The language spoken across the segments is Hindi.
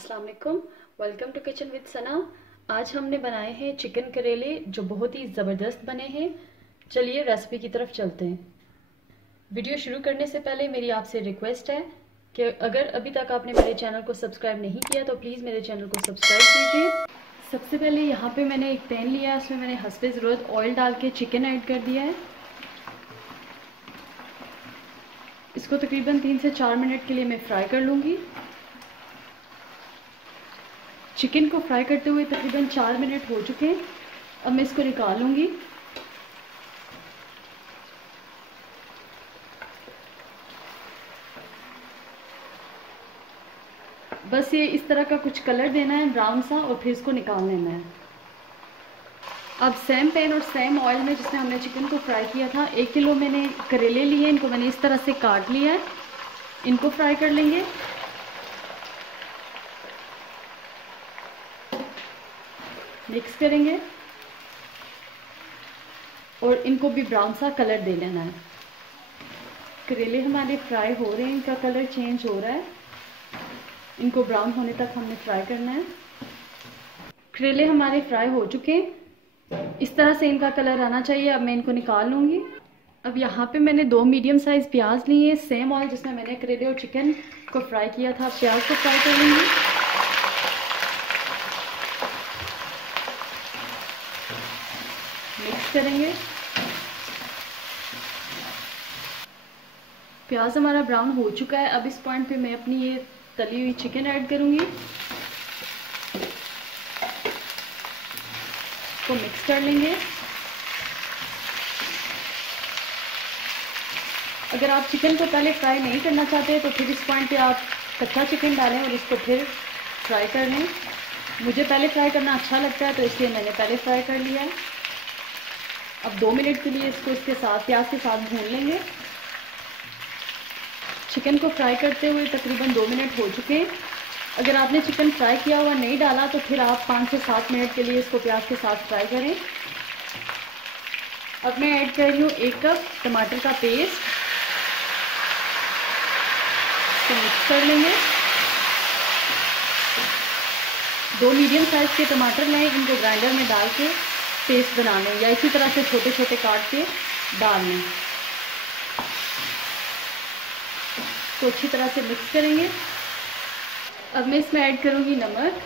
अस्सलाम वालेकुम। वेलकम टू किचन विद सना। आज हमने बनाए हैं चिकन करेले जो बहुत ही ज़बरदस्त बने हैं। चलिए रेसिपी की तरफ चलते हैं। वीडियो शुरू करने से पहले मेरी आपसे रिक्वेस्ट है कि अगर अभी तक आपने मेरे चैनल को सब्सक्राइब नहीं किया तो प्लीज़ मेरे चैनल को सब्सक्राइब कीजिए। सबसे पहले यहाँ पे मैंने एक पैन लिया, उसमें मैंने हस्बे ज़रूरत ऑयल डाल के चिकन ऐड कर दिया है। इसको तकरीबन 3 से 4 मिनट के लिए मैं फ्राई कर लूँगी। चिकन को फ्राई करते हुए तकरीबन 4 मिनट हो चुके हैं। अब मैं इसको निकाल लूँगी। बस ये इस तरह का कुछ कलर देना है, ब्राउन सा, और फिर इसको निकाल लेना है। अब सेम पैन और सेम ऑयल में जिसमें हमने चिकन को फ्राई किया था, 1 किलो मैंने करेले लिए। इनको मैंने इस तरह से काट लिया है। इनको फ्राई कर लेंगे। मिक्स करेंगे और इनको भी ब्राउन सा कलर दे लेना है। करेले हमारे फ्राई हो रहे हैं, इनका कलर चेंज हो रहा है। इनको ब्राउन होने तक हमने फ्राई करना है। करेले हमारे फ्राई हो चुके हैं, इस तरह से इनका कलर आना चाहिए। अब मैं इनको निकाल लूँगी। अब यहाँ पे मैंने 2 मीडियम साइज़ प्याज लिए हैं। सेम ऑयल जिसमें मैंने करेले और चिकन को फ्राई किया था, प्याज को फ्राई कर लूँगी। मिक्स करेंगे। प्याज हमारा ब्राउन हो चुका है। अब इस पॉइंट पे मैं अपनी ये तली हुई चिकन ऐड करूंगी। इसको मिक्स कर लेंगे। अगर आप चिकन को पहले फ्राई नहीं करना चाहते तो फिर इस पॉइंट पे आप कच्चा चिकन डालें और इसको फिर फ्राई कर लें। मुझे पहले फ्राई करना अच्छा लगता है तो इसलिए मैंने पहले फ्राई कर लिया है। अब 2 मिनट के लिए इसको इसके साथ प्याज के साथ भून लेंगे। चिकन को फ्राई करते हुए तकरीबन 2 मिनट हो चुके हैं। अगर आपने चिकन फ्राई किया हुआ नहीं डाला तो फिर आप 5 से 7 मिनट के लिए इसको प्याज के साथ फ्राई करें। अब मैं ऐड कर रही हूँ 1 कप टमाटर का पेस्ट। तो मिक्स कर लेंगे। 2 मीडियम साइज़ के टमाटर लें, इनको ग्राइंडर में डाल के पेस्ट बना लें या इसी तरह से छोटे छोटे काट के डाल लें। तो अच्छी तरह से मिक्स करेंगे। अब मैं इसमें ऐड करूंगी नमक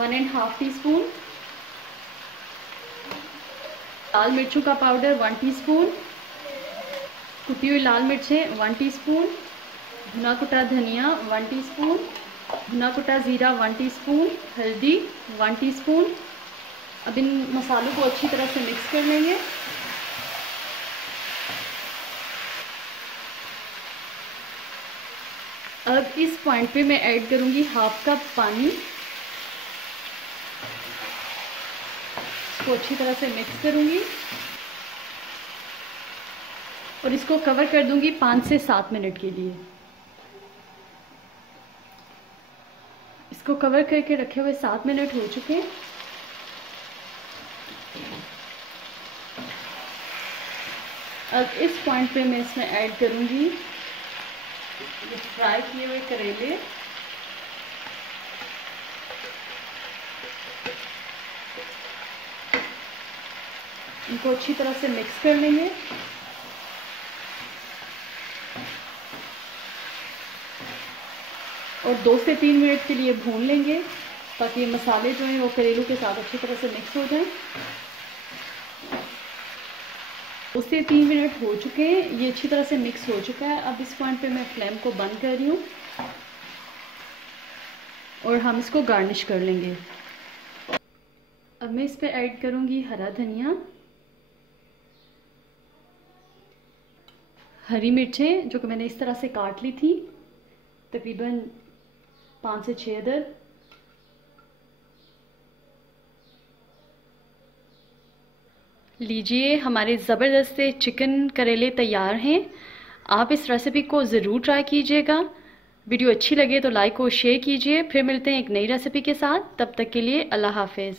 1.5 टीस्पून, लाल मिर्चों का पाउडर 1 टीस्पून, कुटी हुई लाल मिर्चें 1 टीस्पून, भुना कुटा धनिया 1 टीस्पून, भुना कुटा ज़ीरा 1 टीस्पून, हल्दी 1 टीस्पून। अब इन मसालों को अच्छी तरह से मिक्स कर लेंगे। अब इस पॉइंट पे मैं ऐड करूंगी 1/2 कप पानी। इसको अच्छी तरह से मिक्स करूंगी और इसको कवर कर दूंगी 5 से 7 मिनट के लिए। इसको कवर करके रखे हुए 7 मिनट हो चुके हैं। अब इस पॉइंट पे मैं इसमें ऐड करूंगी ये फ्राई किए हुए करेले। इनको अच्छी तरह से मिक्स कर लेंगे। और 2 से 3 मिनट के लिए भून लेंगे ताकि मसाले जो हैं वो करेलों के साथ अच्छी तरह से मिक्स हो जाएं। 2 से 3 मिनट हो चुके हैं, ये अच्छी तरह से मिक्स हो चुका है। अब इस पॉइंट पे मैं फ्लेम को बंद कर रही हूँ और हम इसको गार्निश कर लेंगे। अब मैं इस पे ऐड करूँगी हरा धनिया, हरी मिर्चें जो कि मैंने इस तरह से काट ली थी, तकरीबन 5 से 6 अदद। लीजिए, हमारे ज़बरदस्त से चिकन करेले तैयार हैं। आप इस रेसिपी को ज़रूर ट्राई कीजिएगा। वीडियो अच्छी लगे तो लाइक और शेयर कीजिए। फिर मिलते हैं एक नई रेसिपी के साथ। तब तक के लिए अल्लाह हाफिज़।